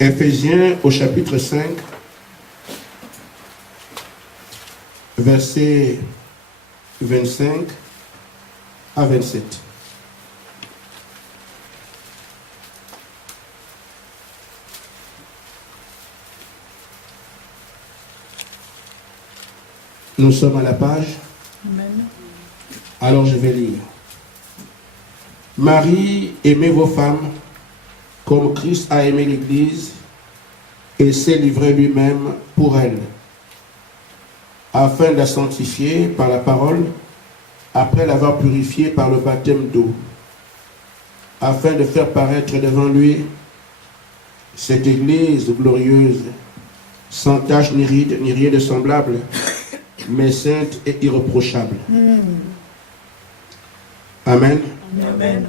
Éphésiens au chapitre 5, versets 25 à 27. Nous sommes à la page. Amen. Alors je vais lire. Marie, aimez vos femmes comme Christ a aimé l'Église et s'est livré lui-même pour elle, afin de la sanctifier par la parole, après l'avoir purifiée par le baptême d'eau, afin de faire paraître devant lui cette Église glorieuse, sans tache ni ride, ni rien de semblable, mais sainte et irréprochable. Amen. Amen.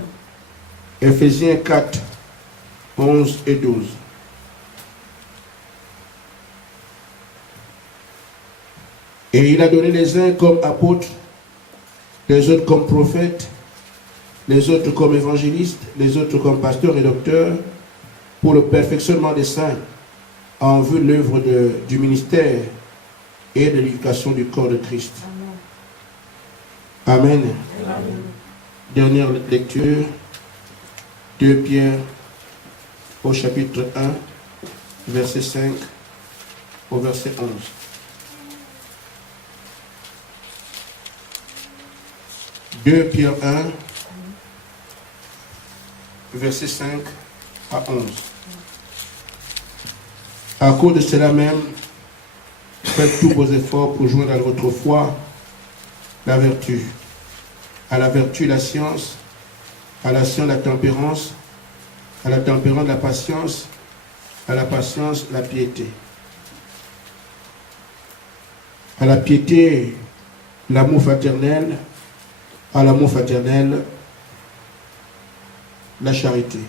Éphésiens 4, 11 et 12. Et il a donné les uns comme apôtres, les autres comme prophètes, les autres comme évangélistes, les autres comme pasteurs et docteurs, pour le perfectionnement des saints, en vue de l'œuvre du ministère et de l'éducation du corps de Christ. Amen. Amen. Dernière lecture, 2 Pierre au chapitre 1, verset 5 au verset 11. Deux Pierre 1, verset 5 à 11. À cause de cela même, faites tous vos efforts pour joindre à votre foi la vertu, à la vertu la science, à la science la tempérance, à la tempérance la patience, à la patience la piété, à la piété l'amour fraternel, à l'amour fraternel la charité.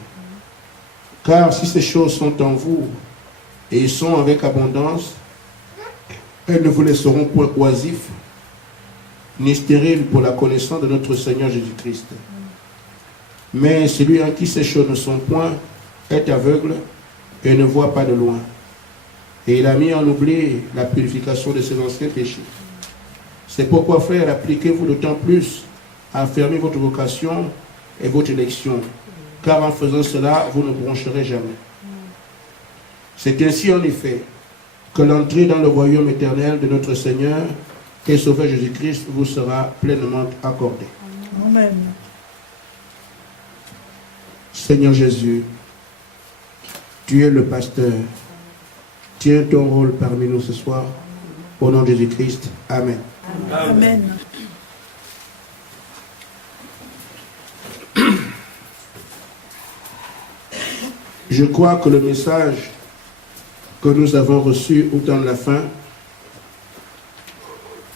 Car si ces choses sont en vous et sont avec abondance, elles ne vous laisseront point oisifs ni stériles pour la connaissance de notre Seigneur Jésus-Christ. Mais celui en qui ces choses ne sont point est aveugle et ne voit pas de loin. Et il a mis en oubli la purification de ses anciens péchés. C'est pourquoi, frères, appliquez-vous d'autant plus à affermir votre vocation et votre élection, car en faisant cela, vous ne broncherez jamais. C'est ainsi en effet que l'entrée dans le royaume éternel de notre Seigneur et Sauveur Jésus-Christ vous sera pleinement accordée. Amen. Seigneur Jésus, tu es le pasteur. Tiens ton rôle parmi nous ce soir. Au nom de Jésus-Christ. Amen. Amen. Je crois que le message que nous avons reçu au temps de la fin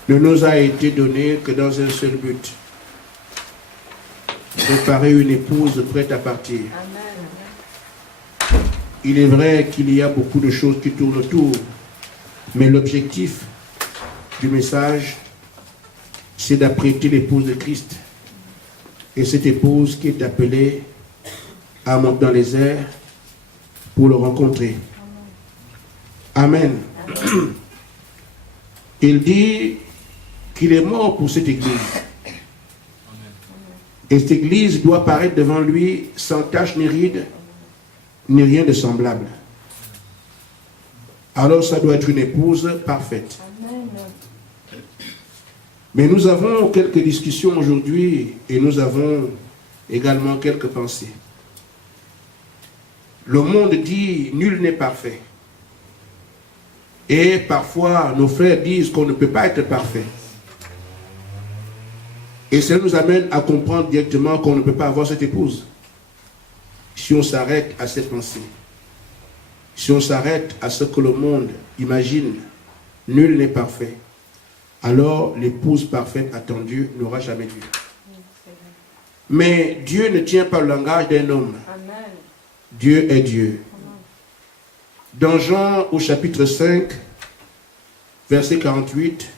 ne nous a été donné que dans un seul but: préparer une épouse prête à partir. Il est vrai qu'il y a beaucoup de choses qui tournent autour, mais l'objectif du message, c'est d'apprêter l'épouse de Christ. Et cette épouse qui est appelée à monter dans les airs pour le rencontrer. Amen. Il dit qu'il est mort pour cette église. Et cette église doit paraître devant lui sans tache ni ride, ni rien de semblable. Alors ça doit être une épouse parfaite. Mais nous avons quelques discussions aujourd'hui et nous avons également quelques pensées. Le monde dit nul n'est parfait. Et parfois nos frères disent qu'on ne peut pas être parfait. Et cela nous amène à comprendre directement qu'on ne peut pas avoir cette épouse. Si on s'arrête à cette pensée, si on s'arrête à ce que le monde imagine, nul n'est parfait, alors l'épouse parfaite attendue n'aura jamais lieu. Mais Dieu ne tient pas le langage d'un homme. Dieu est Dieu. Dans Jean au chapitre 5, verset 48,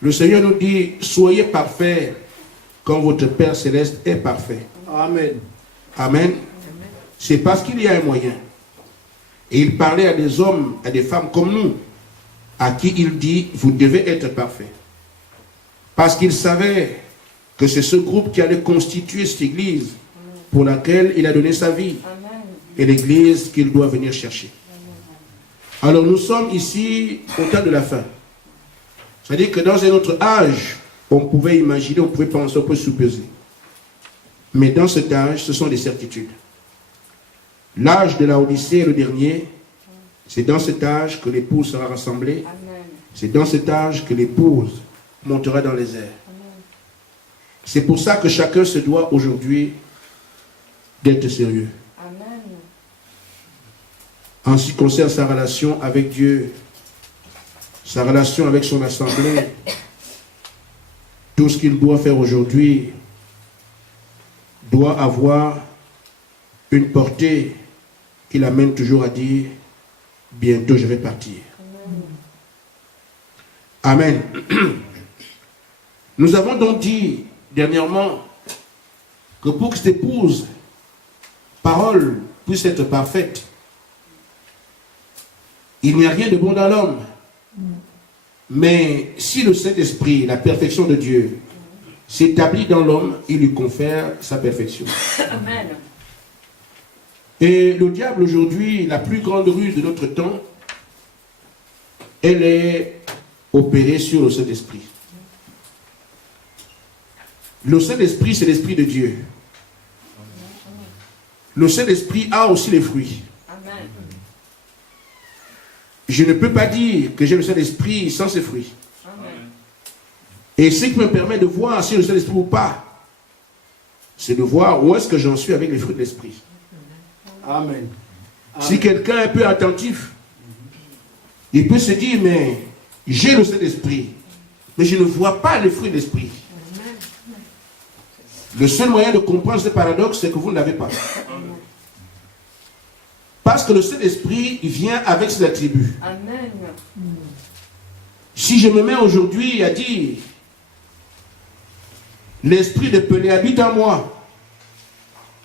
le Seigneur nous dit: soyez parfaits comme votre Père Céleste est parfait. Amen. Amen. C'est parce qu'il y a un moyen. Et il parlait à des hommes, à des femmes comme nous, à qui il dit, vous devez être parfaits. Parce qu'il savait que c'est ce groupe qui allait constituer cette église pour laquelle il a donné sa vie. Et l'église qu'il doit venir chercher. Alors nous sommes ici au temps de la fin. C'est-à-dire que dans un autre âge, on pouvait imaginer, on pouvait penser, on pouvait supposer. Mais dans cet âge, ce sont des certitudes. L'âge de la Odyssée est le dernier. C'est dans cet âge que l'épouse sera rassemblée. C'est dans cet âge que l'épouse montera dans les airs. C'est pour ça que chacun se doit aujourd'hui d'être sérieux. En ce qui concerne sa relation avec Dieu, sa relation avec son assemblée, tout ce qu'il doit faire aujourd'hui doit avoir une portée qui l'amène toujours à dire, bientôt je vais partir. Amen. Nous avons donc dit dernièrement que pour que cette épouse, parole, puisse être parfaite, il n'y a rien de bon dans l'homme. Mais si le Saint-Esprit, la perfection de Dieu, s'établit dans l'homme, il lui confère sa perfection. Amen. Et le diable aujourd'hui, la plus grande ruse de notre temps, elle est opérée sur le Saint-Esprit. Le Saint-Esprit, c'est l'Esprit de Dieu. Le Saint-Esprit a aussi les fruits. Amen. Je ne peux pas dire que j'ai le Saint-Esprit sans ses fruits. Amen. Et ce qui me permet de voir si j'ai le Saint-Esprit ou pas, c'est de voir où est-ce que j'en suis avec les fruits de l'Esprit. Amen. Si quelqu'un est un peu attentif, il peut se dire, mais j'ai le Saint-Esprit, mais je ne vois pas les fruits de l'Esprit. Le seul moyen de comprendre ce paradoxe, c'est que vous ne l'avez pas. Parce que le Saint-Esprit vient avec ses attributs. Amen. Si je me mets aujourd'hui à dire, l'esprit de Pelé habite en moi,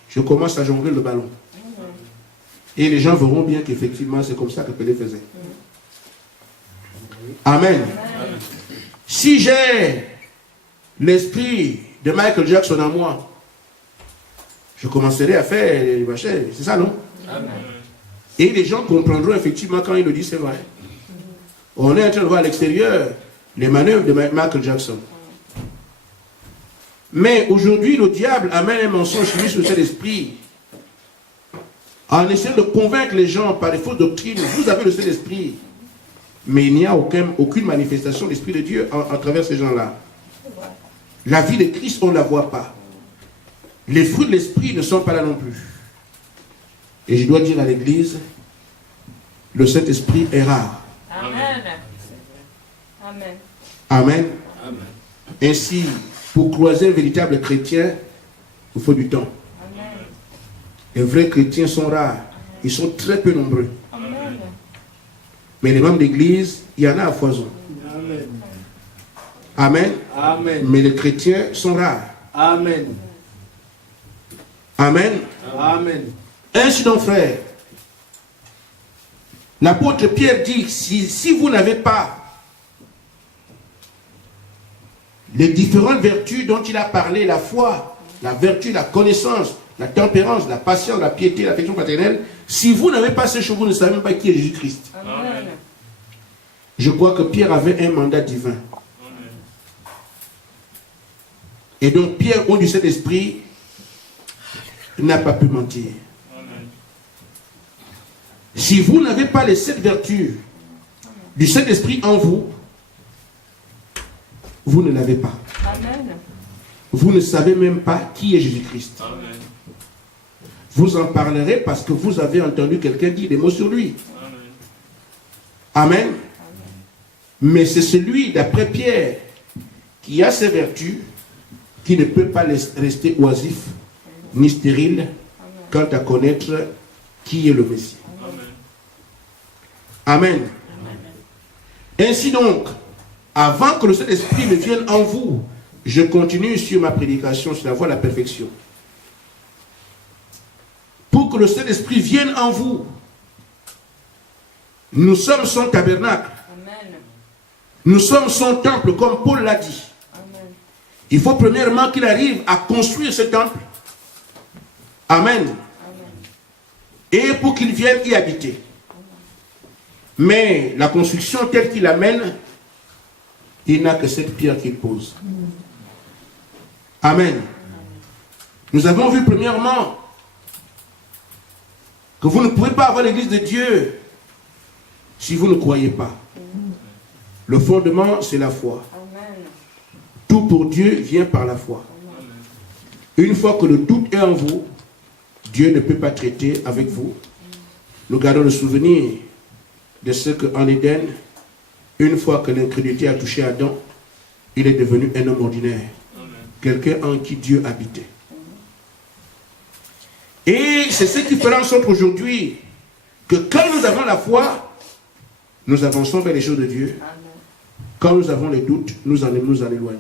je commence à jongler le ballon. Et les gens verront bien qu'effectivement, c'est comme ça que Pelé faisait. Amen. Amen. Si j'ai l'esprit de Michael Jackson en moi, je commencerai à faire les machins. C'est ça, non? Amen. Et les gens comprendront effectivement quand il le dit, c'est vrai. On est en train de voir à l'extérieur les manœuvres de Michael Jackson. Mais aujourd'hui, le diable amène un mensonge mis sur cet esprit en essayant de convaincre les gens par des fausses doctrines. Vous avez le Saint-Esprit, mais il n'y a aucune manifestation de l'Esprit de Dieu à travers ces gens-là. La vie de Christ, on ne la voit pas. Les fruits de l'Esprit ne sont pas là non plus. Et je dois dire à l'Église, le Saint-Esprit est rare. Amen. Amen. Amen. Amen. Ainsi, pour croiser un véritable chrétien, il faut du temps. Amen. Les vrais chrétiens sont rares. Ils sont très peu nombreux. Amen. Mais les membres d'église, il y en a à foison. Amen. Amen. Amen. Mais les chrétiens sont rares. Amen. Amen. Amen. Ainsi donc, frère, l'apôtre Pierre dit, si vous n'avez pas les différentes vertus dont il a parlé, la foi, la vertu, la connaissance, la tempérance, la patience, la piété, l'affection paternelle, si vous n'avez pas ces choses, vous ne savez même pas qui est Jésus-Christ. Amen. Je crois que Pierre avait un mandat divin. Et donc Pierre, au du Saint-Esprit, n'a pas pu mentir. Si vous n'avez pas les 7 vertus du Saint-Esprit en vous, vous ne l'avez pas. Amen. Vous ne savez même pas qui est Jésus-Christ. Amen. Vous en parlerez parce que vous avez entendu quelqu'un dire des mots sur lui. Amen. Amen. Mais c'est celui, d'après Pierre, qui a ces vertus, qui ne peut pas rester oisif ni stérile quant à connaître qui est le Messie. Amen. Ainsi donc, avant que le Saint-Esprit ne vienne en vous, je continue sur ma prédication sur la voie de la perfection. Pour que le Saint-Esprit vienne en vous, Nous sommes son tabernacle. Amen. Nous sommes son temple, comme Paul l'a dit. Amen. Il faut premièrement qu'il arrive à construire ce temple. Amen. Amen. Et pour qu'il vienne y habiter. Mais la construction telle qu'il amène, il n'a que cette pierre qu'il pose. Amen. Nous avons vu premièrement que vous ne pouvez pas avoir l'église de Dieu si vous ne croyez pas. Le fondement, c'est la foi. Amen. Tout pour Dieu vient par la foi. Une fois que le doute est en vous, Dieu ne peut pas traiter avec vous. Nous gardons le souvenir de ce qu'en Éden, une fois que l'incrédulité a touché Adam, il est devenu un homme ordinaire. Quelqu'un en qui Dieu habitait. Et c'est ce qui fera en sorte aujourd'hui que quand nous avons la foi, nous avançons vers les choses de Dieu. Amen. Quand nous avons les doutes, nous en éloignons.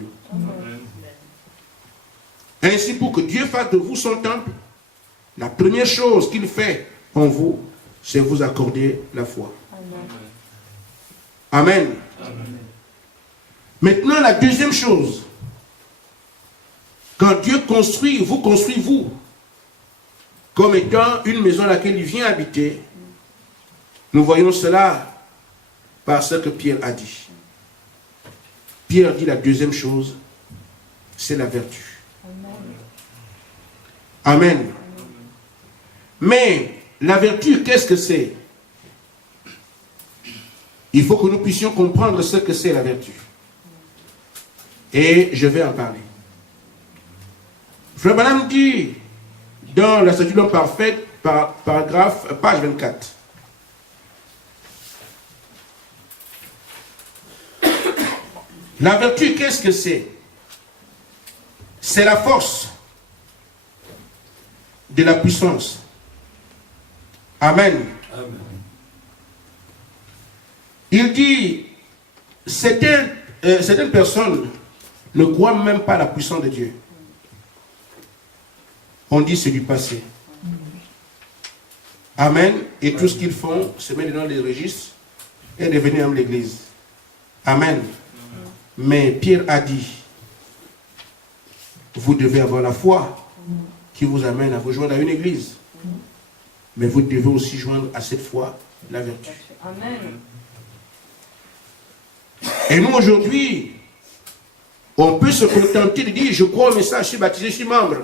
Ainsi, pour que Dieu fasse de vous son temple, la première chose qu'il fait en vous, c'est vous accorder la foi. Amen. Amen. Maintenant, la deuxième chose, quand Dieu construit, vous construisez vous, comme étant une maison à laquelle il vient habiter. Nous voyons cela par ce que Pierre a dit. Pierre dit la deuxième chose, c'est la vertu. Amen. Mais la vertu, qu'est-ce que c'est? Il faut que nous puissions comprendre ce que c'est la vertu. Et je vais en parler. Frère Branham dit, dans la statue d'homme parfaite, paragraphe, page 24. La vertu, qu'est-ce que c'est? C'est la force de la puissance. Amen. Amen. Il dit, certaines personnes ne croient même pas à la puissance de Dieu. On dit c'est du passé. Amen. Et tout ce qu'ils font, se met dans les registres et devenir comme l'église. Amen. Mais Pierre a dit, vous devez avoir la foi qui vous amène à vous joindre à une église. Mais vous devez aussi joindre à cette foi la vertu. Amen. Et nous aujourd'hui, on peut se contenter de dire, je crois au message, je suis baptisé, je suis membre.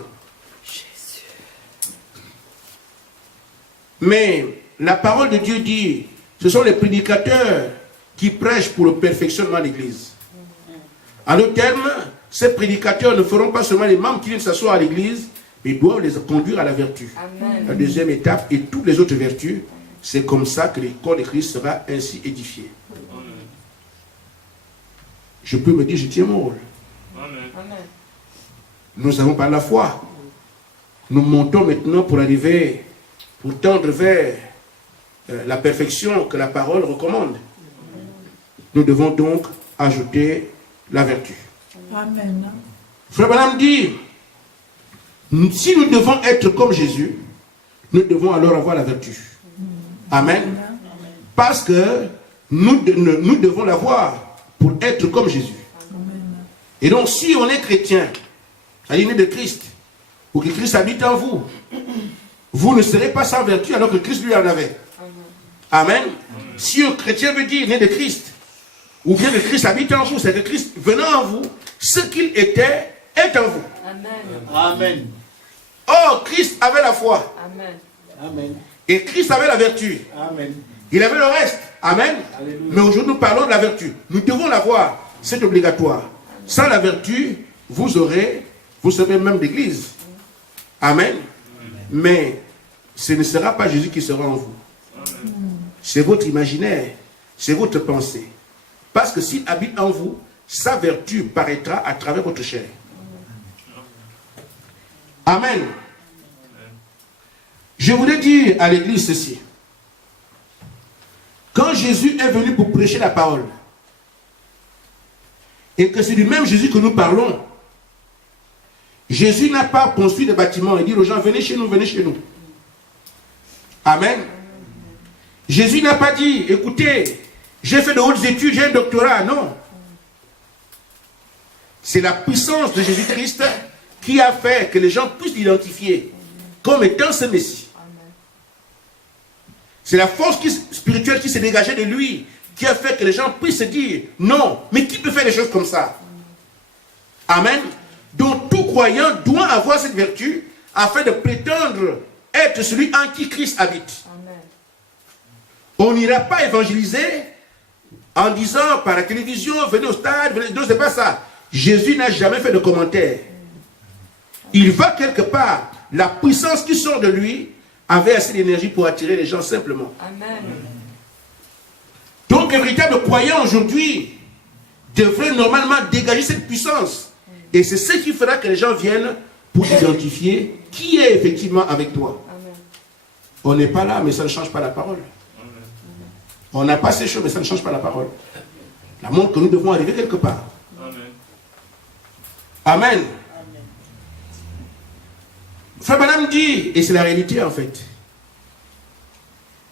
Mais la parole de Dieu dit, ce sont les prédicateurs qui prêchent pour le perfectionnement de l'église. En d'autres termes, ces prédicateurs ne feront pas seulement les membres qui viennent s'asseoir à l'église, mais ils doivent les conduire à la vertu. Amen. La deuxième étape et toutes les autres vertus, c'est comme ça que le corps de Christ sera ainsi édifié. Je peux me dire, je tiens mon rôle. Amen. Amen. Nous avons par la foi. Nous montons maintenant pour arriver, pour tendre vers la perfection que la parole recommande. Nous devons donc ajouter la vertu. Amen. Frère Branham dit, si nous devons être comme Jésus, nous devons alors avoir la vertu. Amen. Parce que nous devons l'avoir pour être comme Jésus. Et donc si on est chrétien, c'est-à-dire né de Christ, ou que Christ habite en vous, vous ne serez pas sans vertu alors que Christ lui en avait. Amen. Si un chrétien veut dire né de Christ, ou bien que Christ habite en vous, c'est que Christ venant en vous, ce qu'il était est en vous. Amen. Amen. Or, Christ avait la foi. Amen. Amen. Et Christ avait la vertu. Amen. Il avait le reste. Amen. Alléluia. Mais aujourd'hui, nous parlons de la vertu. Nous devons l'avoir. C'est obligatoire. Sans la vertu, vous serez même d'église. Amen. Mais ce ne sera pas Jésus qui sera en vous. C'est votre imaginaire. C'est votre pensée. Parce que s'il habite en vous, sa vertu paraîtra à travers votre chair. Amen. Je voulais dire à l'église ceci. Quand Jésus est venu pour prêcher la parole, et que c'est du même Jésus que nous parlons, Jésus n'a pas construit des bâtiments et dit aux gens, venez chez nous, venez chez nous. Amen. Jésus n'a pas dit, écoutez, j'ai fait de hautes études, j'ai un doctorat. Non. C'est la puissance de Jésus-Christ qui a fait que les gens puissent l'identifier comme étant ce Messie. C'est la force spirituelle qui s'est dégagée de lui qui a fait que les gens puissent se dire, non, mais qui peut faire des choses comme ça? Amen. Donc tout croyant doit avoir cette vertu afin de prétendre être celui en qui Christ habite. Amen. On n'ira pas évangéliser en disant par la télévision, venez au stade, venez... Non, c'est pas ça. Jésus n'a jamais fait de commentaire. Il va quelque part. La puissance qui sort de lui avait assez d'énergie pour attirer les gens simplement. Amen. Donc un véritable croyant aujourd'hui devrait normalement dégager cette puissance. Et c'est ce qui fera que les gens viennent pour identifier qui est effectivement avec toi. Amen. On n'est pas là, mais ça ne change pas la parole. On n'a pas ces choses, mais ça ne change pas la parole. La montre que nous devons arriver quelque part. Amen. Frère Branham dit, et c'est la réalité en fait,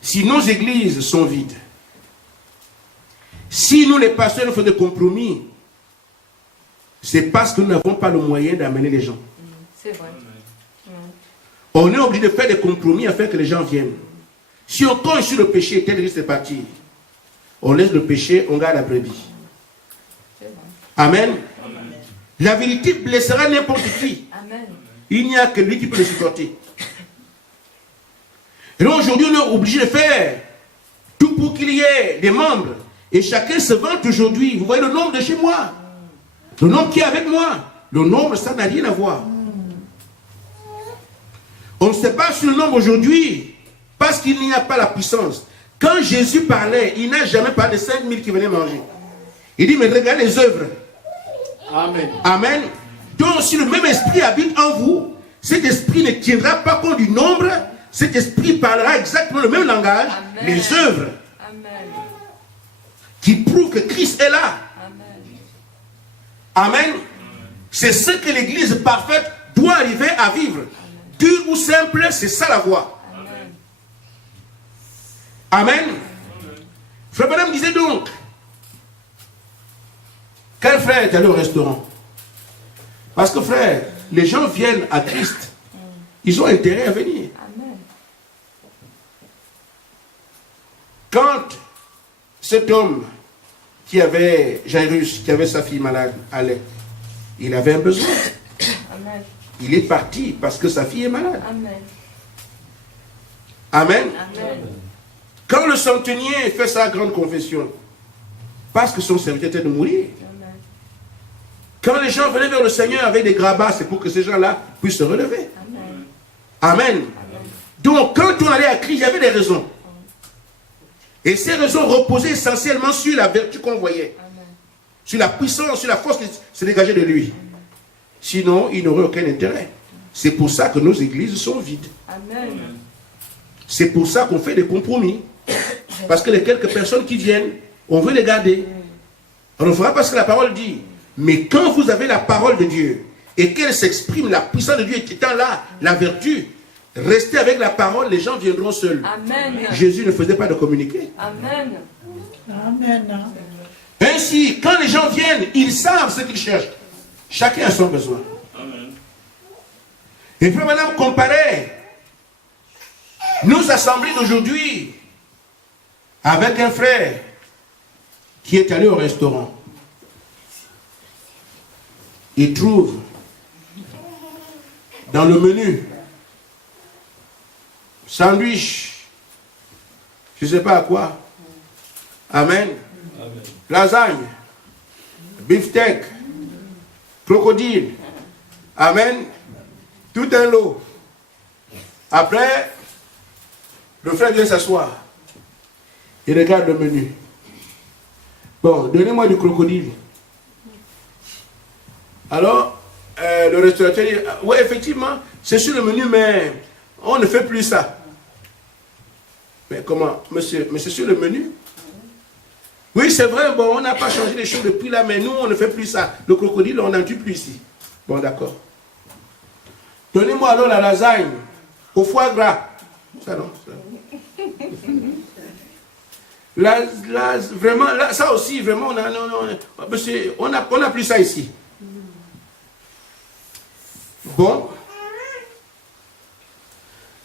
si nos églises sont vides, si nous les pasteurs nous faisons des compromis, c'est parce que nous n'avons pas le moyen d'amener les gens. C'est vrai. On est obligé de faire des compromis afin que les gens viennent. Si on tombe sur le péché, tel risque de partir, on laisse le péché, on garde la brebis. Amen. Amen. La vérité blessera n'importe qui. Amen. Il n'y a que lui qui peut le supporter. Et donc aujourd'hui, on est obligé de faire tout pour qu'il y ait des membres. Et chacun se vante aujourd'hui. Vous voyez le nombre de chez moi. Le nombre qui est avec moi. Le nombre, ça n'a rien à voir. On ne sait pas sur le nombre aujourd'hui parce qu'il n'y a pas la puissance. Quand Jésus parlait, il n'a jamais parlé de 5000 qui venaient manger. Il dit, mais regardez les œuvres. Amen. Amen. Donc si le même esprit habite en vous, cet esprit ne tiendra pas compte du nombre, cet esprit parlera exactement le même langage, Amen. les œuvres, Amen. qui prouvent que Christ est là. Amen. Amen. C'est ce que l'église parfaite doit arriver à vivre. Dur ou simple, c'est ça la voie. Amen. Frère Branham disait donc, quel frère est allé au restaurant? Parce que frère, les gens viennent à Christ. Ils ont intérêt à venir. Amen. Quand cet homme qui avait, Jairus, qui avait sa fille malade, allait, il avait un besoin. Amen. Il est parti parce que sa fille est malade. Amen. Amen. Amen. Quand le centenier fait sa grande confession, parce que son serviteur était de mourir, Amen. quand les gens venaient vers le Seigneur avec des grabats, c'est pour que ces gens-là puissent se relever. Amen. Amen. Donc, quand on allait à Christ, il y avait des raisons. Et ces raisons reposaient essentiellement sur la vertu qu'on voyait, Amen. sur la puissance, sur la force qui se dégageait de lui. Sinon, il n'aurait aucun intérêt. C'est pour ça que nos églises sont vides. Amen. C'est pour ça qu'on fait des compromis. Parce que les quelques personnes qui viennent, on veut les garder. On le fera parce que la parole dit. Mais quand vous avez la parole de Dieu et qu'elle s'exprime, la puissance de Dieu étant là, la vertu, restez avec la parole, les gens viendront seuls. Amen. Jésus ne faisait pas de communiquer. Amen. Amen. Ainsi, quand les gens viennent, ils savent ce qu'ils cherchent. Chacun a son besoin. Amen. Et frère madame comparait nos assemblées d'aujourd'hui avec un frère qui est allé au restaurant. Il trouve dans le menu sandwich, je ne sais pas à quoi. Amen. Amen. Lasagne, beefsteak, crocodile. Amen. Tout un lot. Après, le frère vient s'asseoir. Il regarde le menu. Bon, donnez-moi du crocodile. Alors, le restaurateur dit, oui, effectivement, c'est sur le menu, mais on ne fait plus ça. Mais comment, monsieur, mais c'est sur le menu? Oui, c'est vrai, bon, on n'a pas changé les choses depuis là, mais nous, on ne fait plus ça. Le crocodile, on n'en tue plus ici. Bon, d'accord. Donnez-moi alors la lasagne au foie gras. Ça non. Ça. Là, vraiment, là, ça aussi, vraiment, on n'a plus ça ici. Bon.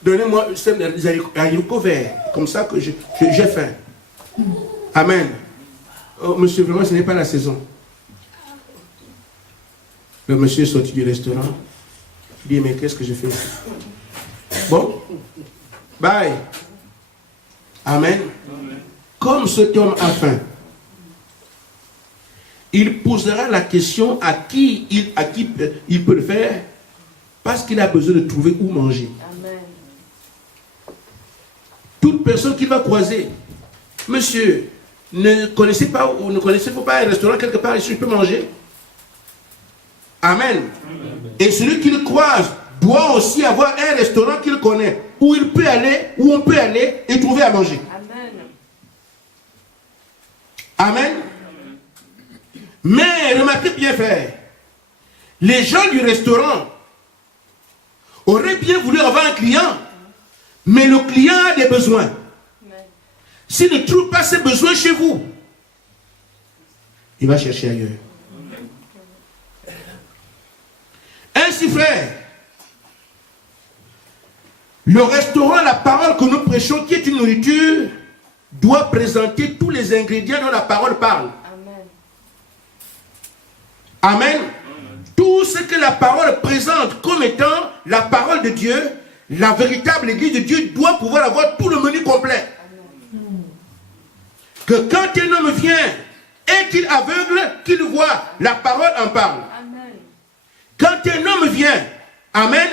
Donnez-moi des haricots verts, comme ça que j'ai faim. Amen. Oh, monsieur, vraiment, ce n'est pas la saison. Le monsieur est sorti du restaurant. Il dit, mais qu'est-ce que je fais ici? Bon. Bye. Amen. Amen. Comme cet homme a faim, il posera la question à qui il peut le faire, parce qu'il a besoin de trouver où manger. Amen. Toute personne qu'il va croiser, monsieur, ne connaissez-vous pas un restaurant quelque part ici, je peux manger? Amen. Et celui qui le croise doit aussi avoir un restaurant qu'il connaît, où il peut aller, où on peut aller et trouver à manger. Amen. Amen. Mais remarquez bien, frère, les gens du restaurant auraient bien voulu avoir un client, mais le client a des besoins. Amen. S'il ne trouve pas ses besoins chez vous, il va chercher ailleurs. Ainsi, frère, le restaurant, la parole que nous prêchons, qui est une nourriture, doit présenter tous les ingrédients dont la parole parle. Amen. Amen. Tout ce que la parole présente comme étant la parole de Dieu, la véritable église de Dieu doit pouvoir avoir tout le menu complet. Que quand un homme vient, est-il aveugle qu'il voit, la parole en parle. Amen. Quand un homme vient, amen,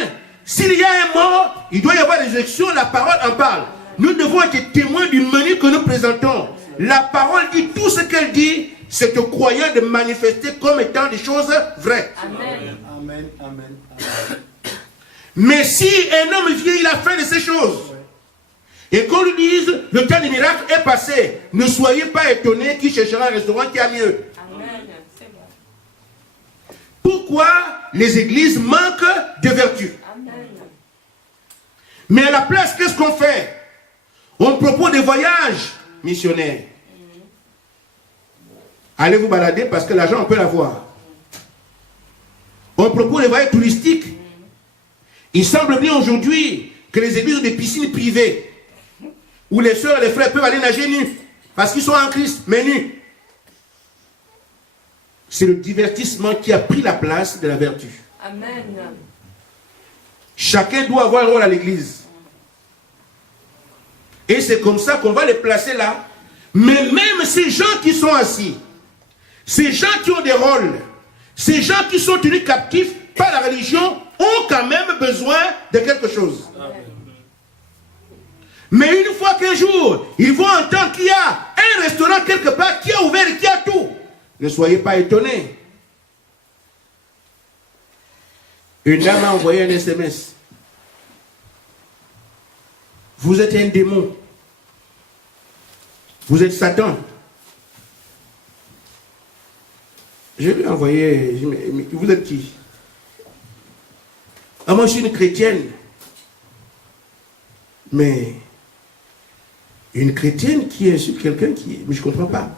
s'il y a un mort, il doit y avoir des élections, la parole en parle. Nous devons être témoins du menu que nous présentons. La parole dit tout ce qu'elle dit, c'est au croyant de manifester comme étant des choses vraies. Amen. Amen. Amen. Mais si un homme vient, il a fait de ces choses, et qu'on lui dise, le temps des miracles est passé, ne soyez pas étonnés qu'il cherchera un restaurant qui a lieu. Amen. C'est bon. Pourquoi les églises manquent de vertu? Amen. Mais à la place, qu'est-ce qu'on fait? On propose des voyages missionnaires. Allez vous balader parce que l'argent, on peut l'avoir. On propose des voyages touristiques. Il semble bien aujourd'hui que les églises ont des piscines privées où les soeurs et les frères peuvent aller nager nus parce qu'ils sont en Christ, mais nus. C'est le divertissement qui a pris la place de la vertu. Amen. Chacun doit avoir un rôle à l'église. Et c'est comme ça qu'on va les placer là. Mais même ces gens qui sont assis, ces gens qui ont des rôles, ces gens qui sont tenus captifs par la religion, ont quand même besoin de quelque chose. Amen. Mais une fois qu'un jour, ils vont entendre qu'il y a un restaurant quelque part qui a ouvert et qui a tout, ne soyez pas étonnés. Une dame a envoyé un SMS. Vous êtes un démon. Vous êtes Satan. Je lui ai envoyé, je dis, vous êtes qui? Ah, moi je suis une chrétienne. Mais une chrétienne qui insulte quelqu'un qui... Mais je ne comprends pas.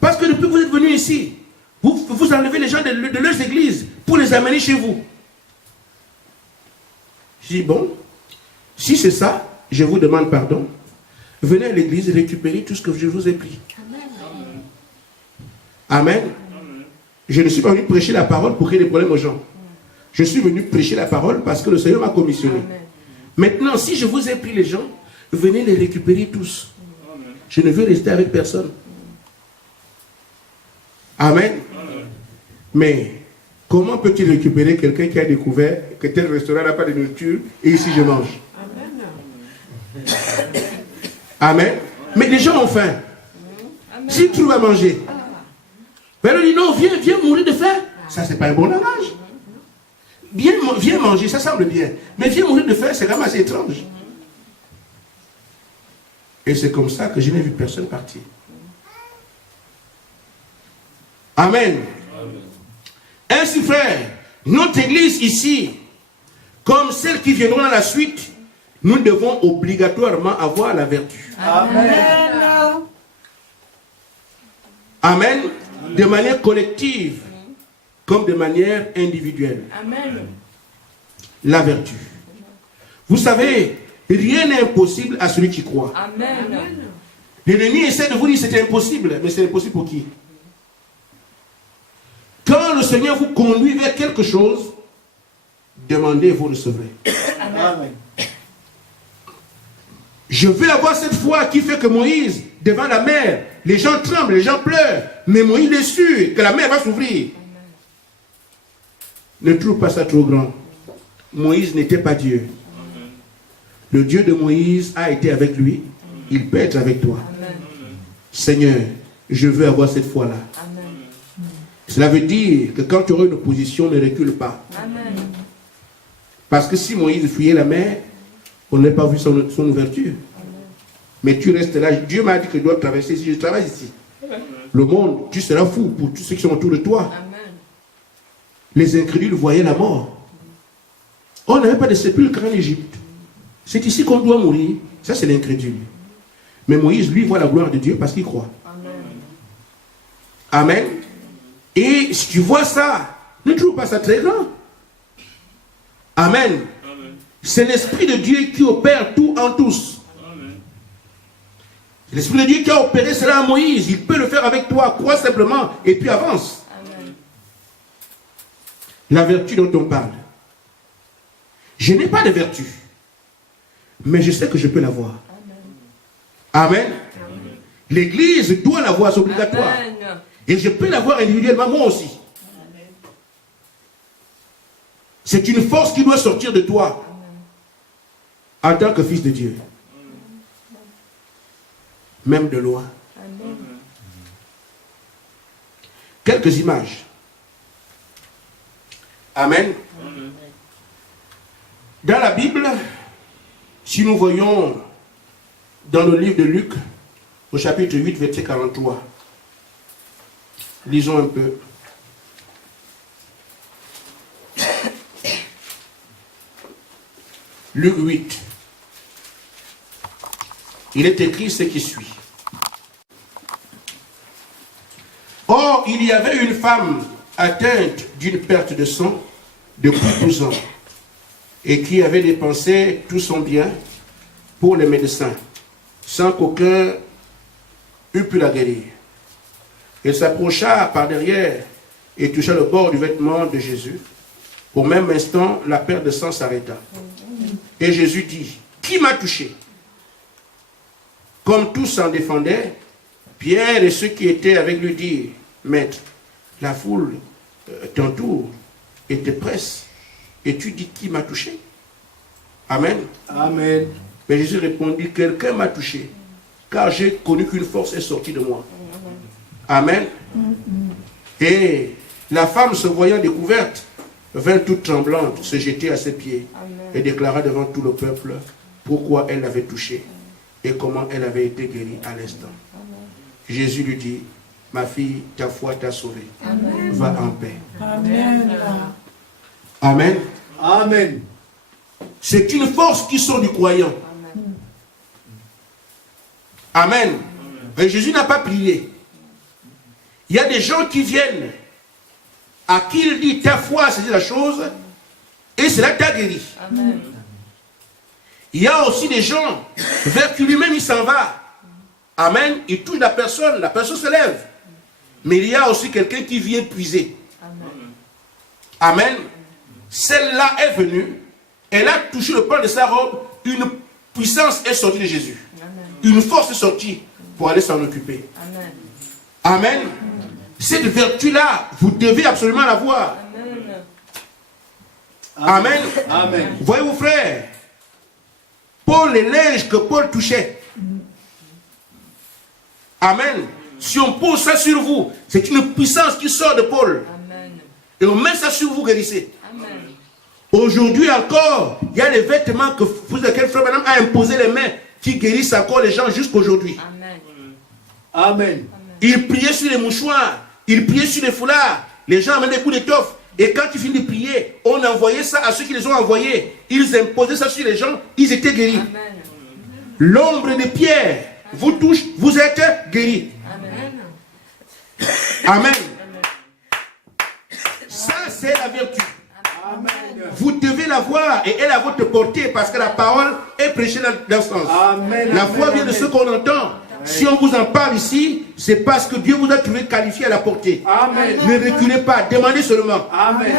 Parce que depuis que vous êtes venus ici, vous enlevez les gens de leurs églises pour les amener chez vous. Je dis, bon, si c'est ça, je vous demande pardon. Venez à l'église et récupérez tout ce que je vous ai pris. Amen. Je ne suis pas venu prêcher la parole pour créer des problèmes aux gens. Je suis venu prêcher la parole parce que le Seigneur m'a commissionné. Amen. Maintenant, si je vous ai pris les gens, venez les récupérer tous. Je ne veux rester avec personne. Amen. Mais comment peut-il récupérer quelqu'un qui a découvert que tel restaurant n'a pas de nourriture et ici je mange? Amen. Mais les gens ont faim. Amen. S'ils trouvent à manger, ben on dit non, viens mourir de faim. Ça, c'est pas un bon langage. Viens manger, ça semble bien. Mais viens mourir de faim, c'est quand même assez étrange. Et c'est comme ça que je n'ai vu personne partir. Amen. Ainsi, frère, notre église ici, comme celles qui viendront à la suite, nous devons obligatoirement avoir la vertu. Amen. Amen. De manière collective, comme de manière individuelle. Amen. La vertu. Vous savez, rien n'est impossible à celui qui croit. Amen. L'ennemi essaie de vous dire que c'est impossible, mais c'est impossible pour qui? Quand le Seigneur vous conduit vers quelque chose, demandez et vous recevrez. Amen. Je veux avoir cette foi qui fait que Moïse, devant la mer, les gens tremblent, les gens pleurent, mais Moïse est sûr que la mer va s'ouvrir. Ne trouve pas ça trop grand. Moïse n'était pas Dieu. Le Dieu de Moïse a été avec lui. Il peut être avec toi. Amen. Seigneur, je veux avoir cette foi-là. Amen. Cela veut dire que quand tu auras une opposition, ne recule pas. Amen. Parce que si Moïse fuyait la mer, on n'aurait pas vu son ouverture. Mais tu restes là. Dieu m'a dit que je dois traverser ici. Je travaille ici. Le monde, tu seras fou pour tous ceux qui sont autour de toi. Amen. Les incrédules voyaient la mort. On n'avait pas de sépulcre en Égypte. C'est ici qu'on doit mourir. Ça, c'est l'incrédule. Mais Moïse, lui, voit la gloire de Dieu parce qu'il croit. Amen. Amen. Et si tu vois ça, ne trouve pas ça très grand. Amen. C'est l'Esprit de Dieu qui opère tout en tous. L'Esprit de Dieu qui a opéré cela à Moïse. Il peut le faire avec toi. Crois simplement et puis avance. Amen. La vertu dont on parle. Je n'ai pas de vertu. Mais je sais que je peux l'avoir. Amen. L'Église doit l'avoir, c'est obligatoire. Amen. Et je peux l'avoir individuellement, moi aussi. C'est une force qui doit sortir de toi. En tant que fils de Dieu. Même de loin. Amen. Quelques images. Amen. Dans la Bible, si nous voyons dans le livre de Luc, au chapitre 8, verset 43, lisons un peu. Luc 8. Il est écrit ce qui suit. Or, il y avait une femme atteinte d'une perte de sang depuis 12 ans et qui avait dépensé tout son bien pour les médecins sans qu'aucun eût pu la guérir. Elle s'approcha par derrière et toucha le bord du vêtement de Jésus. Au même instant, la perte de sang s'arrêta. Et Jésus dit, « Qui m'a touché ?» Comme tous s'en défendaient, Pierre et ceux qui étaient avec lui dirent, « Maître, la foule t'entoure et te presse, et tu dis qui m'a touché ?» Amen. Amen. Mais Jésus répondit, « Quelqu'un m'a touché, car j'ai connu qu'une force est sortie de moi. » Amen. Et la femme, se voyant découverte, vint toute tremblante se jeter à ses pieds. Amen. Et déclara devant tout le peuple pourquoi elle l'avait touché et comment elle avait été guérie à l'instant. Jésus lui dit, ma fille, ta foi t'a sauvée. Amen. Va en paix. Amen. Amen. Amen. C'est une force qui sort du croyant. Amen. Et Jésus n'a pas prié. Il y a des gens qui viennent à qui il dit ta foi a saisi la chose et cela t'a guéri. Amen. Il y a aussi des gens vers qui lui-même il s'en va. Amen. Il touche la personne se lève. Mais il y a aussi quelqu'un qui vient puiser. Amen. Amen. Celle-là est venue, elle a touché le pan de sa robe, une puissance est sortie de Jésus. Amen. Une force est sortie pour aller s'en occuper. Amen. Amen. Cette vertu-là, vous devez absolument l'avoir. Amen. Amen. Amen. Voyez-vous, frère, Paul, les linges que Paul touchait. Amen. Si on pose ça sur vous, c'est une puissance qui sort de Paul. Amen. Et on met ça sur vous, guérissez. Amen. Aujourd'hui encore, il y a les vêtements que vous lesquels Frère Branham a imposé les mains qui guérissent encore les gens jusqu'aujourd'hui. Amen. Amen. Il priait sur les mouchoirs, il priait sur les foulards. Les gens avaient des coups d'étoffe. Et quand ils finissent de prier, on envoyait ça à ceux qui les ont envoyés. Ils imposaient ça sur les gens, ils étaient guéris. Amen. L'ombre de Pierre vous touche, vous êtes guéris. Amen. Amen. Ça, c'est la vertu. Amen. Vous devez la voir et elle a votre portée parce que la parole est prêchée dans ce sens. Amen. La foi vient de ce qu'on entend. Si on vous en parle ici, c'est parce que Dieu vous a trouvé qualifié à la portée. Amen. Ne reculez pas, demandez seulement. Amen.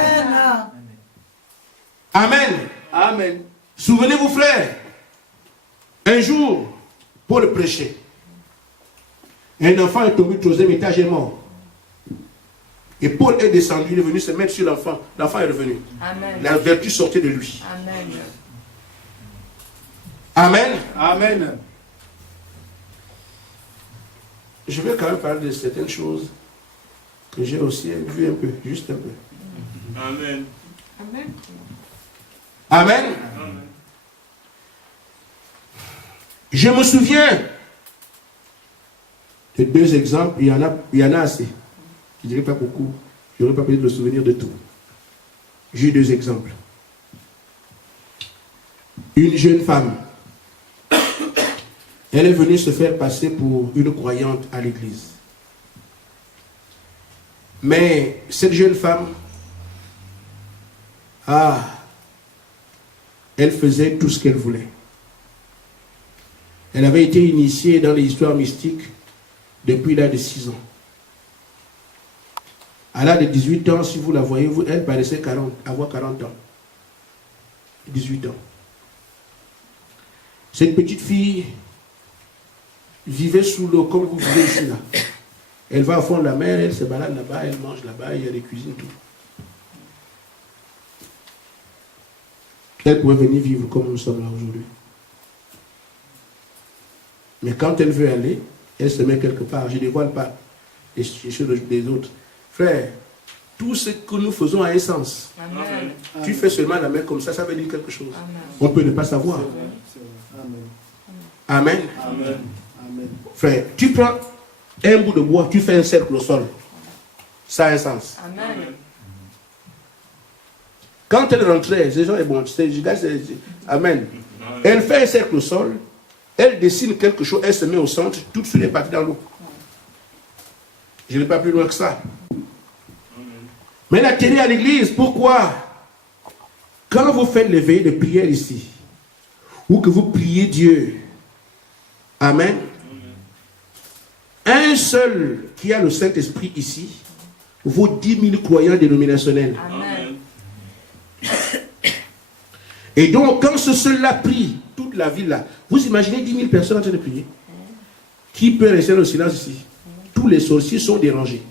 Amen. Amen. Souvenez-vous, frères, un jour, Paul prêchait. Un enfant est tombé du 3e étage et est mort. Et Paul est descendu, il est venu se mettre sur l'enfant. L'enfant est revenu. Amen. La vertu sortait de lui. Amen. Amen. Amen. Je vais quand même parler de certaines choses que j'ai aussi vues un peu, juste un peu. Amen. Amen. Amen. Amen. Je me souviens de 2 exemples, il y en a assez. Je ne dirais pas beaucoup, je n'aurais pas pu me souvenir de tout. J'ai 2 exemples. Une jeune femme, elle est venue se faire passer pour une croyante à l'église. Mais cette jeune femme, elle faisait tout ce qu'elle voulait. Elle avait été initiée dans les histoires mystiques depuis l'âge de 6 ans. À l'âge de 18 ans, si vous la voyez, elle paraissait avoir 40 ans. 18 ans. Cette petite fille vivait sous l'eau comme vous vivez ici là. Elle va au fond de la mer, elle se balade là-bas, elle mange là-bas, il y a des cuisines, tout. Elle pouvait venir vivre comme nous sommes là aujourd'hui. Mais quand elle veut aller, elle se met quelque part. Je ne dévoile pas les choses des autres. Frère, tout ce que nous faisons a un sens. Amen. Tu fais seulement la main comme ça veut dire quelque chose. Amen. On peut ne pas savoir. Amen. Amen. Amen. Amen. Frère, tu prends un bout de bois, tu fais un cercle au sol. Ça a un sens. Amen. Quand elle rentrait, c'est bon, Amen. Elle fait un cercle au sol, elle dessine quelque chose, elle se met au centre, tout de suite elle est partie dans l'eau. Je n'ai pas plus loin que ça. Mais elle a tenu à l'église. Pourquoi? Quand vous faites les veillées de prière ici, ou que vous priez Dieu, Amen, un seul qui a le Saint-Esprit ici, vaut 10 000 croyants dénominationnels. Amen. Et donc, quand ce seul-là prie, toute la ville là, vous imaginez 10 000 personnes en train de prier? Qui peut rester dans le silence ici? Tous les sorciers sont dérangés.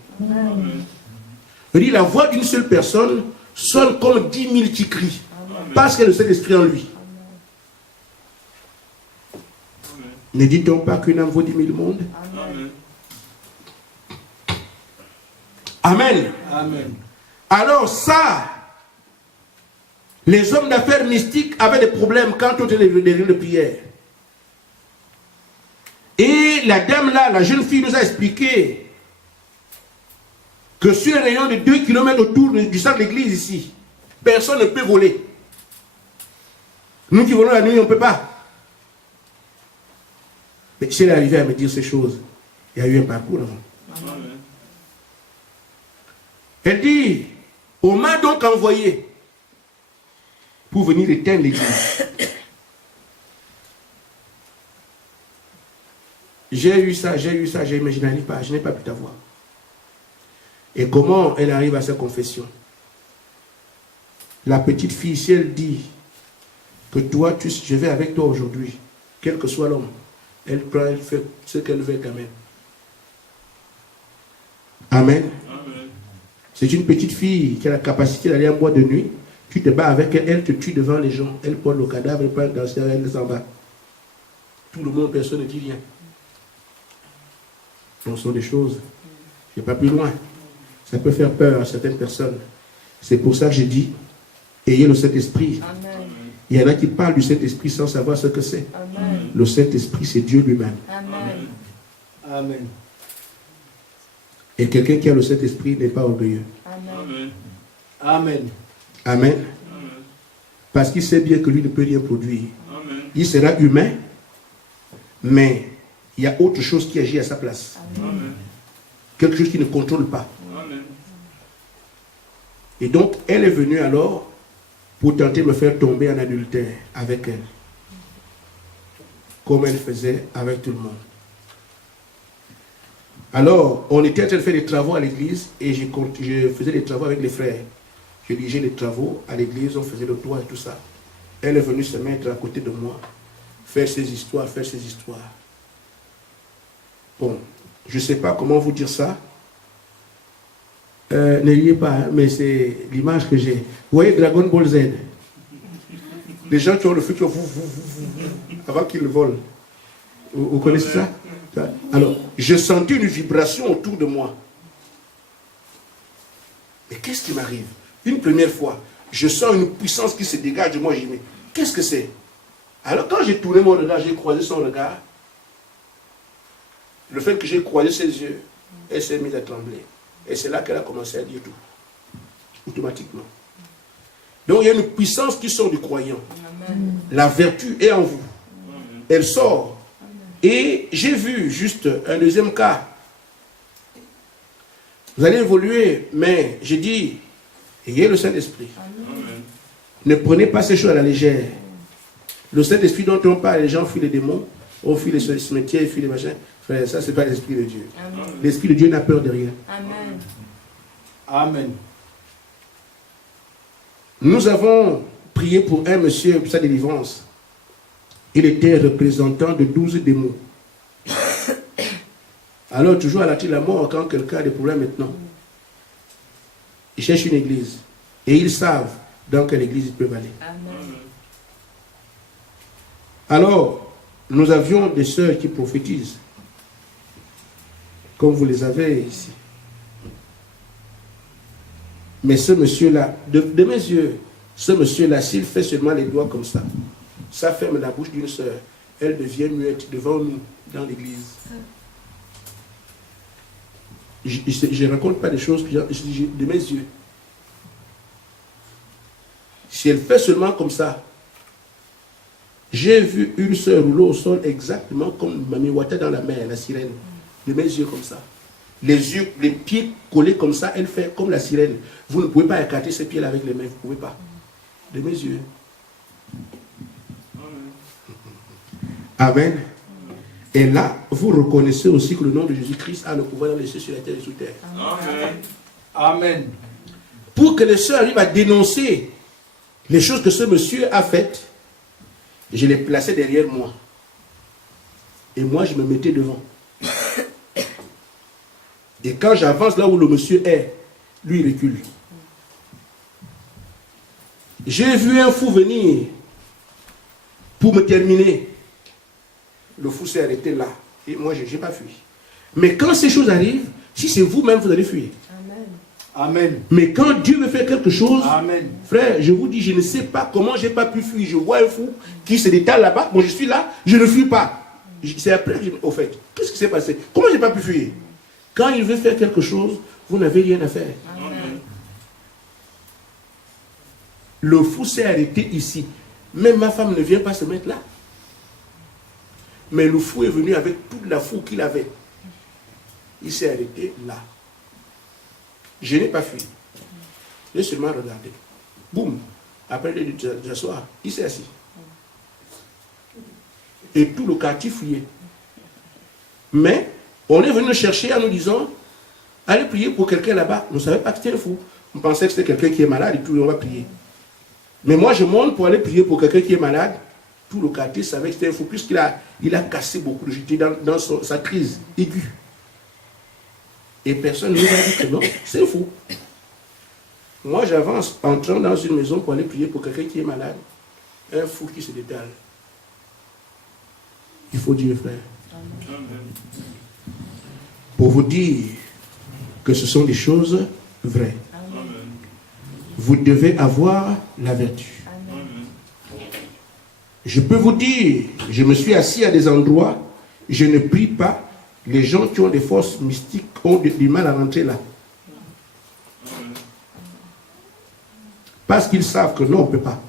Je dis, la voix d'une seule personne sonne comme 10 000 qui crient. Parce qu'elle a le Saint-Esprit en lui. Ne dit-on pas qu'une âme vaut 10 000 mondes? Amen. Amen. Amen. Alors ça, les hommes d'affaires mystiques avaient des problèmes quand on était des réunions de prière. Et la dame là, la jeune fille nous a expliqué que sur un rayon de 2 km autour du centre de l'église ici, personne ne peut voler. Nous qui volons la nuit, on ne peut pas. Mais si elle est arrivée à me dire ces choses, il y a eu un parcours avant. Amen. Elle dit, on m'a donc envoyé pour venir éteindre l'église. J'ai eu ça, mais je n'arrive pas, je n'ai pas pu t'avoir. Et comment elle arrive à sa confession? La petite fille, si elle dit que toi, je vais avec toi aujourd'hui, quel que soit l'homme, elle prend, elle fait ce qu'elle veut quand même. Amen. Amen. C'est une petite fille qui a la capacité d'aller en boîte de nuit. Tu te bats avec elle, elle te tue devant les gens. Elle porte le cadavre, elle prend le cancer, elle s'en va. Tout le monde, personne ne dit rien. Ce sont des choses. Je ne vais pas plus loin. Ça peut faire peur à certaines personnes. C'est pour ça que j'ai dit, ayez le Saint-Esprit. Amen. Il y en a qui parlent du Saint-Esprit sans savoir ce que c'est. Amen. Le Saint-Esprit, c'est Dieu lui-même. Amen. Amen. Et quelqu'un qui a le Saint-Esprit n'est pas orgueilleux. Amen. Amen. Amen. Amen. Parce qu'il sait bien que lui ne peut rien produire. Amen. Il sera humain, mais il y a autre chose qui agit à sa place. Amen. Quelque chose qui ne contrôle pas. Amen. Et donc, elle est venue alors pour tenter de me faire tomber en adultère avec elle. Comme elle faisait avec tout le monde. Alors, on était en train de faire des travaux à l'église et je faisais des travaux avec les frères. Je dirigeais les travaux à l'église, on faisait le toit et tout ça. Elle est venue se mettre à côté de moi, faire ses histoires. Bon, je ne sais pas comment vous dire ça. Ne riez pas, hein, mais c'est l'image que j'ai. Vous voyez Dragon Ball Z? Les gens qui ont le futur, avant qu'ils le volent. Vous connaissez ça? Alors, je sentais une vibration autour de moi. Mais qu'est-ce qui m'arrive? Une première fois, je sens une puissance qui se dégage de moi. Je dis, mais qu'est-ce que c'est? Alors, quand j'ai tourné mon regard, j'ai croisé son regard. Le fait que j'ai croisé ses yeux, elle s'est mise à trembler. Et c'est là qu'elle a commencé à dire tout. Automatiquement. Donc, il y a une puissance qui sort du croyant. Amen. La vertu est en vous. Elle sort. Et j'ai vu juste un deuxième cas. Vous allez évoluer, mais j'ai dit, ayez le Saint-Esprit. Ne prenez pas ces choses à la légère. Le Saint-Esprit dont on parle, les gens fuient les démons, on fuit les cimetières, ils fuient les machins. Frère, ça, ce n'est pas l'Esprit de Dieu. L'Esprit de Dieu n'a peur de rien. Amen. Amen. Nous avons prié pour un monsieur pour sa délivrance. Il était représentant de 12 démons. Alors, toujours à la mort quand quelqu'un a des problèmes maintenant. Ils cherchent une église. Et ils savent dans quelle église ils peuvent aller. Amen. Alors, nous avions des sœurs qui prophétisent. Comme vous les avez ici. Mais ce monsieur-là, de mes yeux, ce monsieur-là, s'il fait seulement les doigts comme ça ferme la bouche d'une sœur. Elle devient muette devant nous, dans l'église. Je ne raconte pas des choses que je dis de mes yeux. Si elle fait seulement comme ça, j'ai vu une sœur rouler au sol exactement comme Mami Wata dans la mer, la sirène. De mes yeux comme ça. Les yeux, les pieds collés comme ça, elle fait comme la sirène. Vous ne pouvez pas écarter ses pieds avec les mains, vous ne pouvez pas. De mes yeux. Amen. Et là, vous reconnaissez aussi que le nom de Jésus-Christ a le pouvoir dans les cieux, sur la terre et sous terre. Amen. Amen. Pour que les sœurs arrivent à dénoncer les choses que ce monsieur a faites, je les plaçais derrière moi. Et moi, je me mettais devant. Et quand j'avance là où le monsieur est, lui, il recule. J'ai vu un fou venir pour me terminer. Le fou s'est arrêté là. Et moi, je n'ai pas fui. Mais quand ces choses arrivent, si c'est vous-même, vous allez fuir. Amen. Amen. Mais quand Dieu me fait quelque chose, Amen. frère, je vous dis, je ne sais pas comment je n'ai pas pu fuir. Je vois un fou qui se détale là-bas. Moi, je suis là, je ne fuis pas. C'est après, au fait, qu'est-ce qui s'est passé? Comment je n'ai pas pu fuir? Quand il veut faire quelque chose, vous n'avez rien à faire. Amen. Le fou s'est arrêté ici. Même ma femme ne vient pas se mettre là. Mais le fou est venu avec toute la foule qu'il avait. Il s'est arrêté là. Je n'ai pas fui. J'ai seulement regardé. Boum. Après de s'asseoir, il s'est assis. Et tout le quartier fuyait. Mais on est venu le chercher en nous disant, allez prier pour quelqu'un là-bas. On ne savait pas que c'était le fou. On pensait que c'était quelqu'un qui est malade et tout, on va prier. Mais moi, je monte pour aller prier pour quelqu'un qui est malade. Tout le quartier savait que c'était un fou, puisqu'il a cassé beaucoup de j'étais dans sa crise aiguë. Et personne ne m'a dit que non, c'est fou. Moi, j'avance, entrant dans une maison pour aller prier pour quelqu'un qui est malade. Un fou qui se détale. Il faut dire, frère. Amen. Pour vous dire que ce sont des choses vraies. Amen. Vous devez avoir la vertu. Amen. Je peux vous dire, je me suis assis à des endroits, je ne prie pas. Les gens qui ont des forces mystiques ont du mal à rentrer là. Parce qu'ils savent que non, on ne peut pas.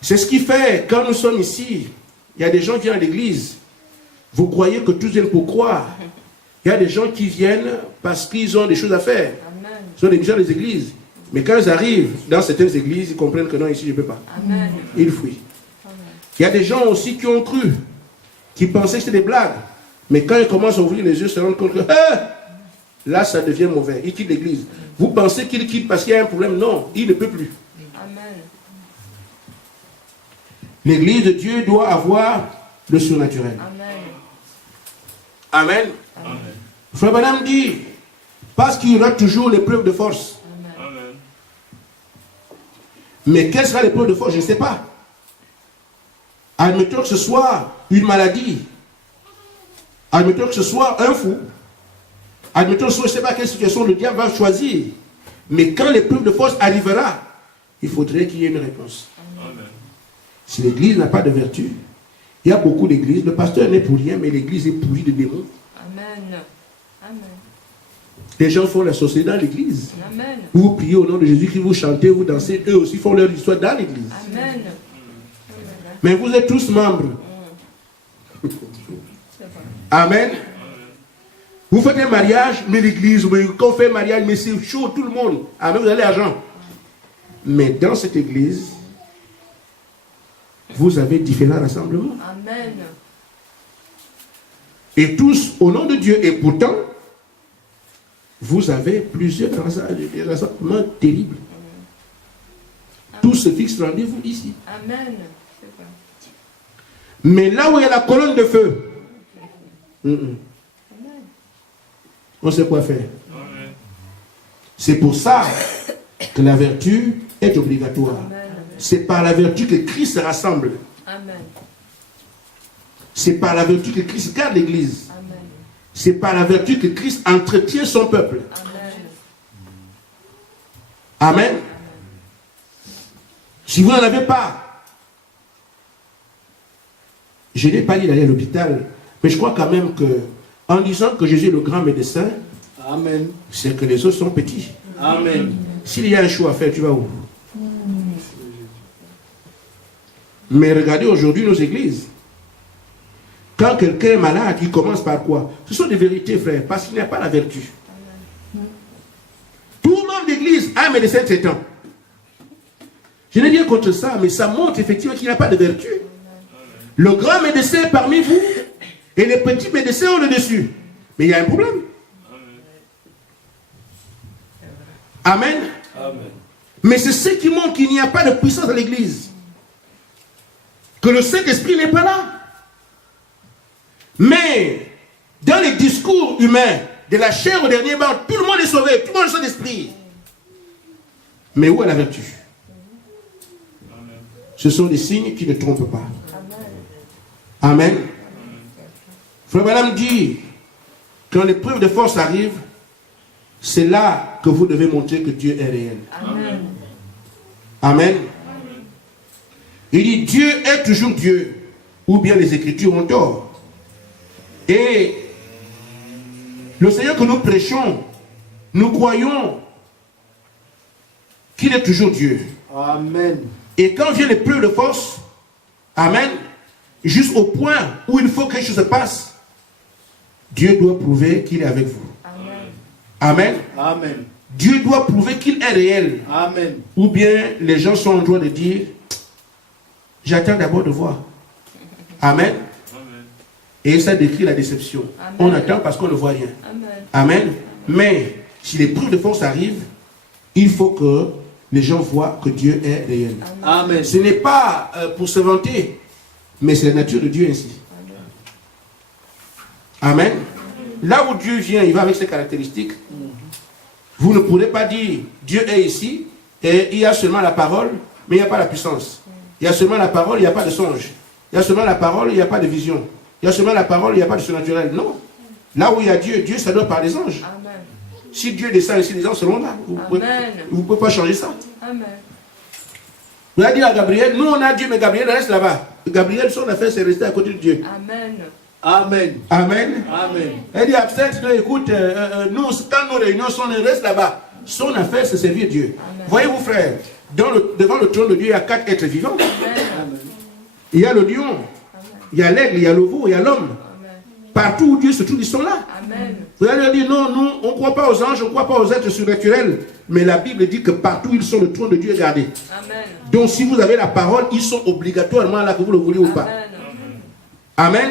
C'est ce qui fait, quand nous sommes ici, il y a des gens qui viennent à l'église. Vous croyez que tous viennent pour croire. Il y a des gens qui viennent parce qu'ils ont des choses à faire. Amen. Ce sont des gens des églises. Mais quand ils arrivent dans certaines églises, ils comprennent que non, ici, je ne peux pas. Amen. Ils fuient. Amen. Il y a des gens aussi qui ont cru, qui pensaient que c'était des blagues. Mais quand ils commencent à ouvrir les yeux, ils se rendent compte que là, ça devient mauvais. Ils quittent l'église. Vous pensez qu'ils quittent parce qu'il y a un problème? Non, ils ne peuvent plus. Amen. L'église de Dieu doit avoir le surnaturel. Amen. Amen. Amen. Frère Branham dit, parce qu'il y aura toujours l'épreuve de force. Amen. Amen. Mais quelle sera l'épreuve de force? Je ne sais pas. Admettons que ce soit une maladie. Admettons que ce soit un fou. Admettons que ce soit, je ne sais pas quelle situation le diable va choisir. Mais quand l'épreuve de force arrivera, il faudrait qu'il y ait une réponse. Amen. Si l'église n'a pas de vertu, il y a beaucoup d'églises, le pasteur n'est pour rien, mais l'église est pourrie de démons. Amen. Amen. Les gens font la sorcellerie dans l'église. Amen. Vous priez au nom de Jésus, vous chantez, vous dansez, eux aussi font leur histoire dans l'église. Amen. Mais vous êtes tous membres. Amen. Vous faites un mariage, mais l'église, quand on fait un mariage, mais c'est chaud, tout le monde. Amen, vous avez l'argent. Mais dans cette église, vous avez différents rassemblements. Amen. Et tous au nom de Dieu. Et pourtant, vous avez plusieurs rassemblements terribles. Tous se fixent rendez-vous ici. Amen. C'est vrai. Mais là où il y a la colonne de feu, on sait quoi faire. Amen. C'est pour ça que la vertu est obligatoire. Amen. C'est par la vertu que Christ se rassemble. Amen. C'est par la vertu que Christ garde l'église. Amen. C'est par la vertu que Christ entretient son peuple. Amen. Amen. Si vous n'en avez pas, je n'ai pas dit d'aller à l'hôpital, mais je crois quand même que, en disant que Jésus est le grand médecin, Amen. c'est que les autres sont petits. Amen. S'il y a un choix à faire, tu vas où? Mais regardez aujourd'hui nos églises. Quand quelqu'un est malade, il commence par quoi? Ce sont des vérités, frère, parce qu'il n'y a pas la vertu. Tout le monde d'église a un médecin traitant. Je n'ai rien contre ça, mais ça montre effectivement qu'il n'y a pas de vertu. Le grand médecin est parmi vous, et les petits médecins ont le dessus. Mais il y a un problème. Amen. Amen. Mais c'est ce qui montre qu'il n'y a pas de puissance dans l'église. Que le Saint-Esprit n'est pas là. Mais, dans les discours humains, de la chair au dernier banc, tout le monde est sauvé, tout le monde est Saint-Esprit. Mais où est la vertu? Ce sont des signes qui ne trompent pas. Amen. Frère Branham dit, quand l'épreuve de force arrive, c'est là que vous devez montrer que Dieu est réel. Amen. Amen. Il dit, Dieu est toujours Dieu, ou bien les Écritures ont tort. Et le Seigneur que nous prêchons, nous croyons qu'il est toujours Dieu. Amen. Et quand vient l'épreuve de force, amen, jusqu'au point où il faut que quelque chose se passe, Dieu doit prouver qu'il est avec vous. Amen. Amen. Amen. Dieu doit prouver qu'il est réel. Amen. Ou bien les gens sont en droit de dire, j'attends d'abord de voir. Amen. Amen. Et ça décrit la déception. Amen. On attend parce qu'on ne voit rien. Amen. Amen. Mais si l'épreuve de force arrive, il faut que les gens voient que Dieu est réel. Amen. Ce n'est pas pour se vanter, mais c'est la nature de Dieu ainsi. Amen. Là où Dieu vient, il va avec ses caractéristiques. Vous ne pourrez pas dire Dieu est ici et il y a seulement la parole, mais il n'y a pas la puissance. Il y a seulement la parole, il n'y a pas de songe. Il y a seulement la parole, il n'y a pas de vision. Il y a seulement la parole, il n'y a pas de surnaturel. Non. Là où il y a Dieu, Dieu ça doit par les anges. Amen. Si Dieu descend ici, les anges seront là. Vous ne pouvez pas changer ça. Amen. Vous avez dit à Gabriel, nous on a Dieu, mais Gabriel reste là-bas. Gabriel, son affaire, c'est rester à côté de Dieu. Amen. Amen. Amen. Amen. Elle dit, absent, écoute, nous, quand nos réunions sont, on reste là-bas. Son affaire, c'est servir Dieu. Amen. Voyez-vous, frères, devant le trône de Dieu, il y a 4 êtres vivants. Amen. Il y a le lion, il y a l'aigle, il y a le veau, il y a l'homme. Amen. Partout où Dieu se trouve, ils sont là. Amen. Vous allez dire, non, nous, on ne croit pas aux anges, on ne croit pas aux êtres surnaturels. Mais la Bible dit que partout ils sont, le trône de Dieu est gardé. Amen. Donc si vous avez la parole, ils sont obligatoirement là, que vous le voulez ou pas. Amen.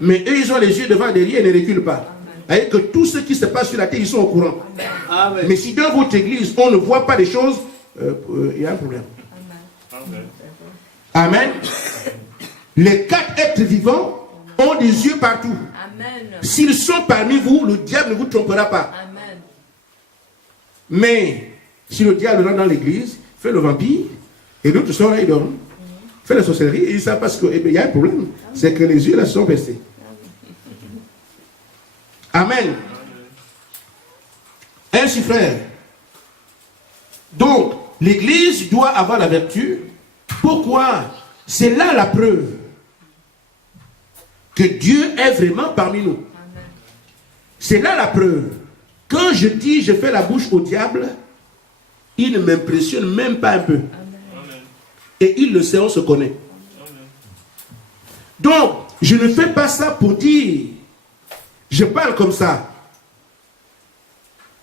Mais eux, ils ont les yeux devant et derrière et ne reculent pas. Vous que tout ce qui se passe sur la terre, ils sont au courant. Amen. Mais si dans votre église, on ne voit pas des choses, il y a un problème. Amen. Les 4 êtres vivants ont des yeux partout. Amen. S'ils sont parmi vous, le diable ne vous trompera pas. Amen. Mais si le diable rentre dans l'église, fait le vampire, et l'autre sort là, il dort, fait la sorcellerie, et ils savent parce qu'il y a un problème. C'est que les yeux là sont baissés. Amen. Ainsi, frère. Donc, l'église doit avoir la vertu. Pourquoi? C'est là la preuve que Dieu est vraiment parmi nous. C'est là la preuve. Quand je dis je fais la bouche au diable, il ne m'impressionne même pas un peu. Et il le sait, on se connaît. Donc, je ne fais pas ça pour dire, je parle comme ça.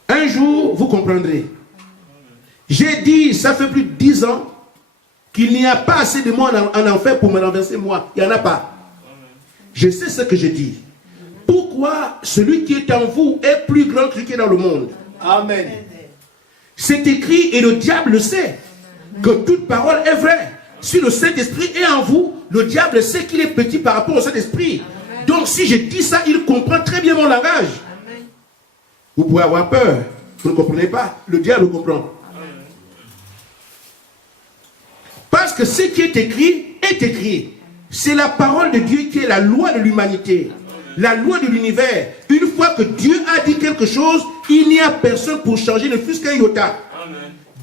Un jour, vous comprendrez. J'ai dit, ça fait plus de 10 ans, qu'il n'y a pas assez de moi en enfer pour me renverser moi. Il n'y en a pas. Je sais ce que je dis. Pourquoi celui qui est en vous est plus grand que celui qui est dans le monde? Amen. C'est écrit et le diable le sait. Que toute parole est vraie. Si le Saint-Esprit est en vous, le diable sait qu'il est petit par rapport au Saint-Esprit. Donc si je dis ça, il comprend très bien mon langage. Vous pouvez avoir peur. Vous ne comprenez pas. Le diable comprend. Parce que ce qui est écrit est écrit. C'est la parole de Dieu qui est la loi de l'humanité. La loi de l'univers. Une fois que Dieu a dit quelque chose, il n'y a personne pour changer, ne fût-ce qu'un iota.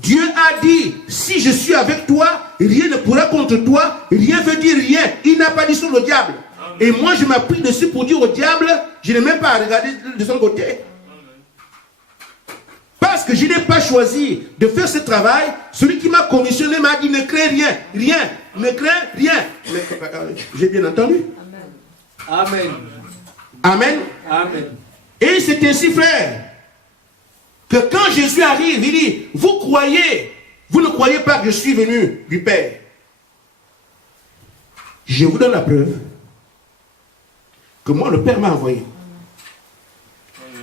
Dieu a dit, si je suis avec toi, rien ne pourra contre toi, rien veut dire rien. Il n'a pas dit sur le diable. Et moi, je m'appuie dessus pour dire au diable, je n'ai même pas à regarder de son côté. Parce que je n'ai pas choisi de faire ce travail, celui qui m'a commissionné m'a dit, ne crains rien, rien, ne crains rien. J'ai bien entendu. Amen. Amen. Amen. Et c'est ainsi, frère, que quand Jésus arrive, il dit, vous croyez, vous ne croyez pas que je suis venu du Père. Je vous donne la preuve que moi, le Père m'a envoyé.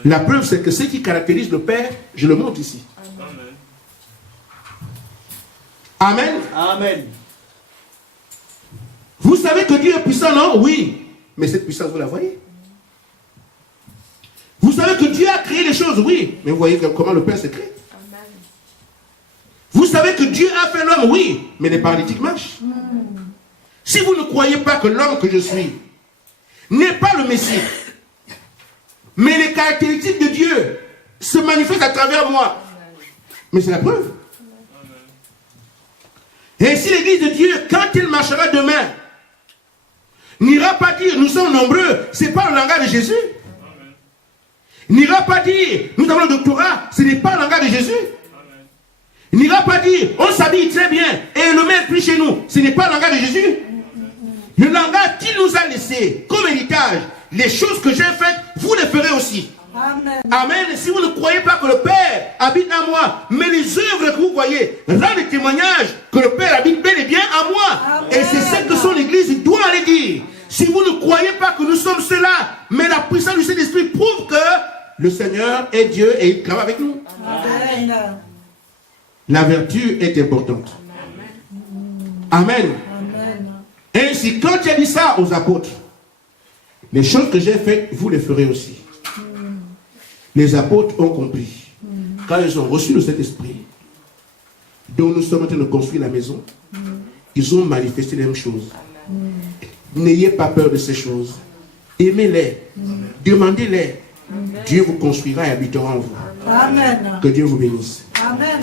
La preuve, c'est que ce qui caractérise le Père, je le montre ici. Amen. Amen. Vous savez que Dieu est puissant, non? Oui. Mais cette puissance, vous la voyez? Vous savez que Dieu a créé les choses, oui. Mais vous voyez comment le Père se crée? Vous savez que Dieu a fait l'homme, oui. Mais les paralytiques marchent. Si vous ne croyez pas que l'homme que je suis n'est pas le Messie, mais les caractéristiques de Dieu se manifestent à travers moi, mais c'est la preuve. Et si l'église de Dieu, quand elle marchera demain, n'ira pas dire nous sommes nombreux, ce n'est pas le langage de Jésus. N'ira pas dire nous avons le doctorat, ce n'est pas le langage de Jésus. N'ira pas dire on s'habille très bien et le maître prie chez nous, ce n'est pas le langage de Jésus. Le langage qu'il nous a laissé comme héritage, les choses que j'ai faites, vous les ferez aussi. Amen. Amen. Si vous ne croyez pas que le Père habite en moi, mais les œuvres que vous voyez rendent témoignage que le Père habite bel et bien en moi. Amen. Et c'est ce que son Église doit aller dire. Si vous ne croyez pas que nous sommes cela, mais la puissance du Saint-Esprit prouve que le Seigneur est Dieu et il travaille avec nous. Amen. La vertu est importante. Amen. Amen. Ainsi, quand il a dit ça aux apôtres, les choses que j'ai faites, vous les ferez aussi. Les apôtres ont compris. Quand ils ont reçu le Saint-Esprit, dont nous sommes en train de construire la maison, ils ont manifesté les mêmes choses. N'ayez pas peur de ces choses. Aimez-les. Demandez-les. Dieu vous construira et habitera en vous. Amen. Que Dieu vous bénisse. Amen.